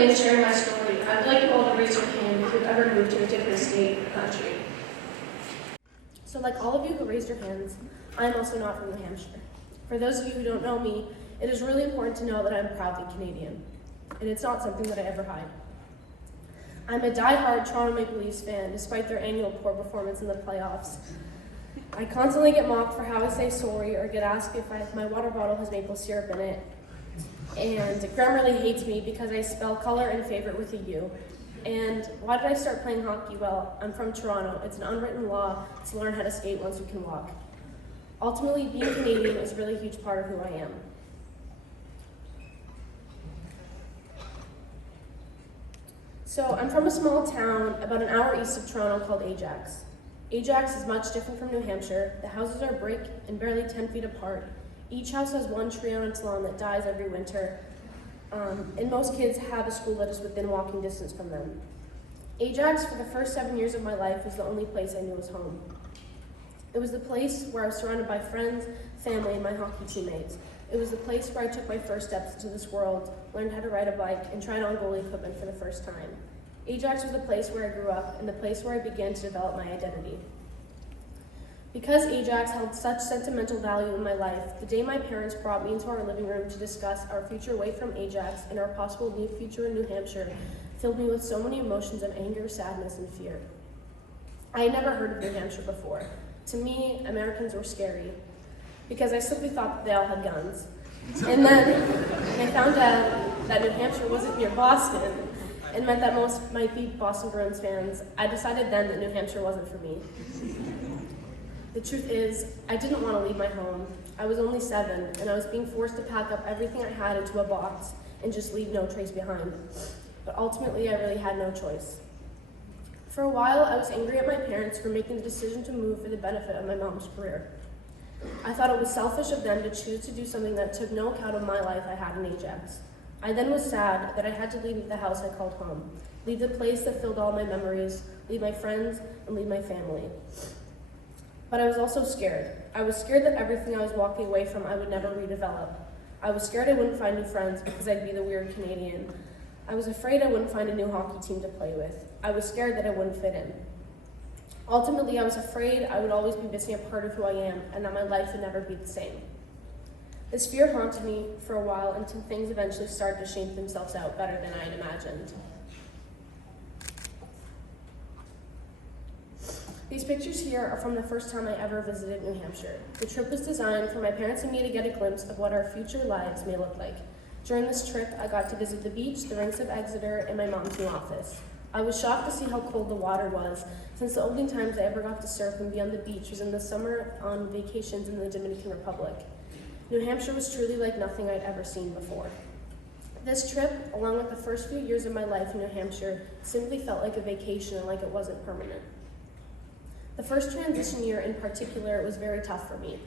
begin sharing my story, I'd like you all to raise your hand if you've ever moved to a different state or country. So like all of you who raised your hands, I'm also not from New Hampshire. For those of you who don't know me, it is really important to know that I'm proudly Canadian, and it's not something that I ever hide. I'm a die-hard Toronto Maple Leafs fan, despite their annual poor performance in the playoffs. I constantly get mocked for how I say sorry or get asked if my water bottle has maple syrup in it. And Grammarly hates me because I spell color and favorite with a U. And why did I start playing hockey? Well, I'm from Toronto. It's an unwritten law to learn how to skate once you can walk. Ultimately, being Canadian is a really huge part of who I am. So I'm from a small town about an hour east of Toronto called Ajax. Ajax is much different from New Hampshire. The houses are brick and barely 10 feet apart. Each house has one tree on its lawn that dies every winter, and most kids have a school that is within walking distance from them. Ajax, for the first 7 years of my life, was the only place I knew was home. It was the place where I was surrounded by friends, family, and my hockey teammates. It was the place where I took my first steps into this world, learned how to ride a bike, and tried on goalie equipment for the first time. Ajax was the place where I grew up and the place where I began to develop my identity. Because Ajax held such sentimental value in my life, the day my parents brought me into our living room to discuss our future away from Ajax and our possible new future in New Hampshire filled me with so many emotions of anger, sadness, and fear. I had never heard of New Hampshire before. To me, Americans were scary because I simply thought that they all had guns. And then when I found out that New Hampshire wasn't near Boston and meant that most might be Boston Bruins fans, I decided then that New Hampshire wasn't for me. The truth is, I didn't want to leave my home. I was only 7, and I was being forced to pack up everything I had into a box and just leave no trace behind. But ultimately, I really had no choice. For a while, I was angry at my parents for making the decision to move for the benefit of my mom's career. I thought it was selfish of them to choose to do something that took no account of my life I had in Ajax. I then was sad that I had to leave the house I called home, leave the place that filled all my memories, leave my friends, and leave my family. But I was also scared. I was scared that everything I was walking away from I would never redevelop. I was scared I wouldn't find new friends because I'd be the weird Canadian. I was afraid I wouldn't find a new hockey team to play with. I was scared that I wouldn't fit in. Ultimately, I was afraid I would always be missing a part of who I am and that my life would never be the same. This fear haunted me for a while until things eventually started to shape themselves out better than I had imagined. These pictures here are from the first time I ever visited New Hampshire. The trip was designed for my parents and me to get a glimpse of what our future lives may look like. During this trip, I got to visit the beach, the rinks of Exeter, and my mom's new office. I was shocked to see how cold the water was, since the only times I ever got to surf and be on the beach was in the summer on vacations in the Dominican Republic. New Hampshire was truly like nothing I'd ever seen before. This trip, along with the first few years of my life in New Hampshire, simply felt like a vacation and like it wasn't permanent. The first transition year in particular was very tough for me,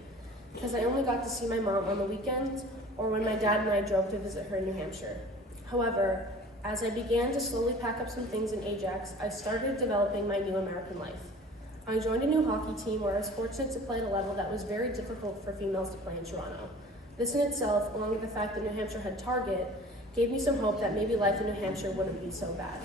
because I only got to see my mom on the weekends or when my dad and I drove to visit her in New Hampshire. However, as I began to slowly pack up some things in Ajax, I started developing my new American life. I joined a new hockey team where I was fortunate to play at a level that was very difficult for females to play in Toronto. This in itself, along with the fact that New Hampshire had Target, gave me some hope that maybe life in New Hampshire wouldn't be so bad.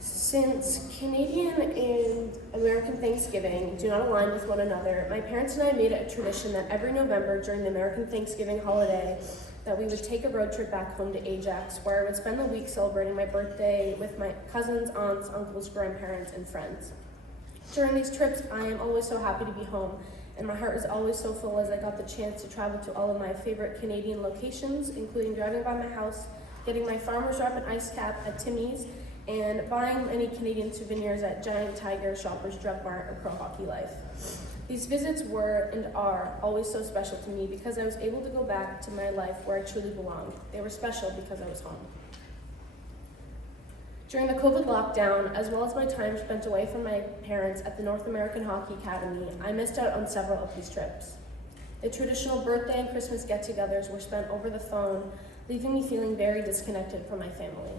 Since Canadian and American Thanksgiving do not align with one another, my parents and I made it a tradition that every November during the American Thanksgiving holiday that we would take a road trip back home to Ajax, where I would spend the week celebrating my birthday with my cousins, aunts, uncles, grandparents, and friends. During these trips, I am always so happy to be home, and my heart is always so full as I got the chance to travel to all of my favorite Canadian locations, including driving by my house, getting my farmer's wrap and ice cap at Timmy's, and buying many Canadian souvenirs at Giant Tiger, Shoppers Drug Mart, or Pro Hockey Life. These visits were and are always so special to me because I was able to go back to my life where I truly belonged. They were special because I was home. During the COVID lockdown, as well as my time spent away from my parents at the North American Hockey Academy, I missed out on several of these trips. The traditional birthday and Christmas get-togethers were spent over the phone, leaving me feeling very disconnected from my family.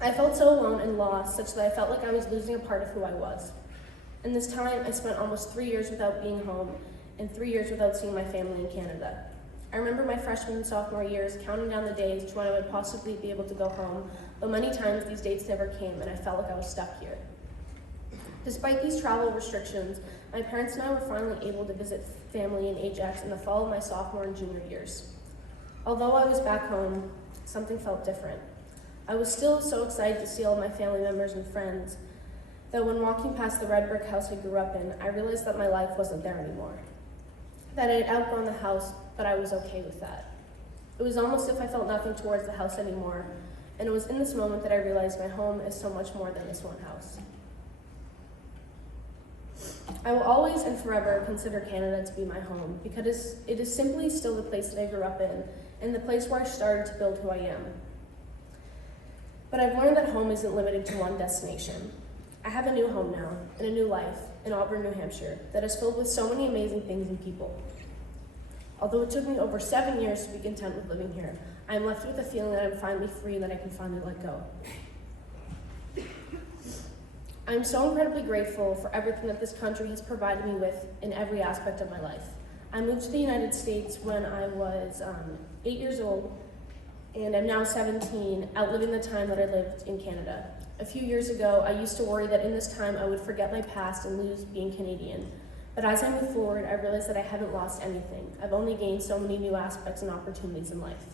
I felt so alone and lost, such that I felt like I was losing a part of who I was. In this time, I spent almost 3 years without being home and 3 years without seeing my family in Canada. I remember my freshman and sophomore years counting down the days to when I would possibly be able to go home, though many times these dates never came and I felt like I was stuck here. Despite these travel restrictions, my parents and I were finally able to visit family in Ajax in the fall of my sophomore and junior years. Although I was back home, something felt different. I was still so excited to see all my family members and friends, that when walking past the red brick house I grew up in, I realized that my life wasn't there anymore. That I had outgrown the house, but I was okay with that. It was almost as if I felt nothing towards the house anymore, and it was in this moment that I realized my home is so much more than this one house. I will always and forever consider Canada to be my home, because it is simply still the place that I grew up in, and the place where I started to build who I am. But I've learned that home isn't limited to one destination. I have a new home now, and a new life in Auburn, New Hampshire, that is filled with so many amazing things and people. Although it took me over 7 years to be content with living here, I am left with the feeling that I'm finally free and that I can finally let go. I'm so incredibly grateful for everything that this country has provided me with in every aspect of my life. I moved to the United States when I was 8 years old, and I'm now 17, outliving the time that I lived in Canada. A few years ago, I used to worry that in this time I would forget my past and lose being Canadian. But as I move forward, I realize that I haven't lost anything. I've only gained so many new aspects and opportunities in life.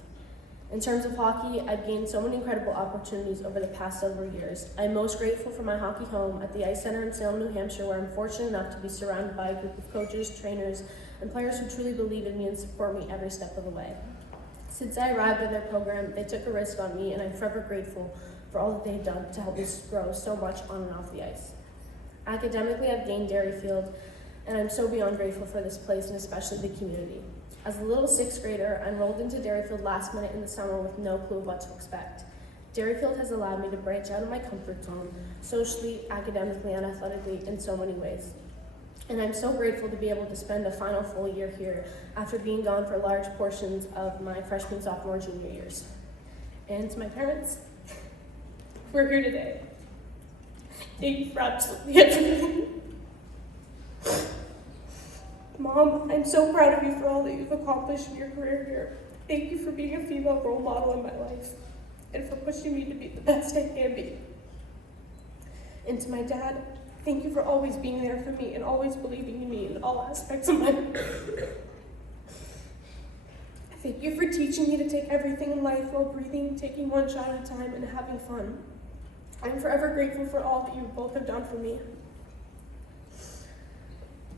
In terms of hockey, I've gained so many incredible opportunities over the past several years. I'm most grateful for my hockey home at the Ice Center in Salem, New Hampshire, where I'm fortunate enough to be surrounded by a group of coaches, trainers, and players who truly believe in me and support me every step of the way. Since I arrived at their program, they took a risk on me, and I'm forever grateful for all that they've done to help me grow so much on and off the ice. Academically, I've gained Derryfield, and I'm so beyond grateful for this place and especially the community. As a little 6th grader, I enrolled into Derryfield last minute in the summer with no clue of what to expect. Derryfield has allowed me to branch out of my comfort zone, socially, academically, and athletically in so many ways. And I'm so grateful to be able to spend a final full year here after being gone for large portions of my freshman, sophomore, junior years. And to my parents, we're here today. Thank you for absolutely everything. Mom, I'm so proud of you for all that you've accomplished in your career here. Thank you for being a female role model in my life and for pushing me to be the best I can be. And to my dad, thank you for always being there for me and always believing in me in all aspects of my life. Thank you for teaching me to take everything in life while breathing, taking one shot at a time, and having fun. I'm forever grateful for all that you both have done for me.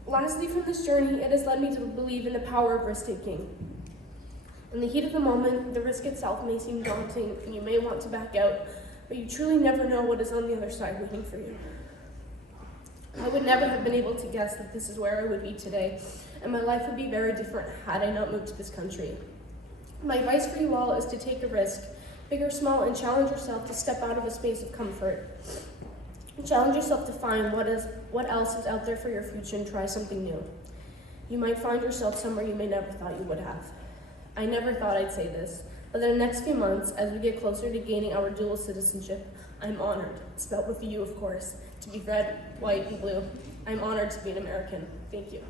Lastly, from this journey, it has led me to believe in the power of risk-taking. In the heat of the moment, the risk itself may seem daunting, and you may want to back out, but you truly never know what is on the other side waiting for you. I would never have been able to guess that this is where I would be today, and my life would be very different had I not moved to this country. My advice for you all is to take a risk, big or small, and challenge yourself to step out of a space of comfort. Challenge yourself to find what else is out there for your future and try something new. You might find yourself somewhere you may never thought you would have. I never thought I'd say this, but in the next few months, as we get closer to gaining our dual citizenship, I'm honored, spelled with a U of course, to be red, white, and blue. I'm honored to be an American. Thank you.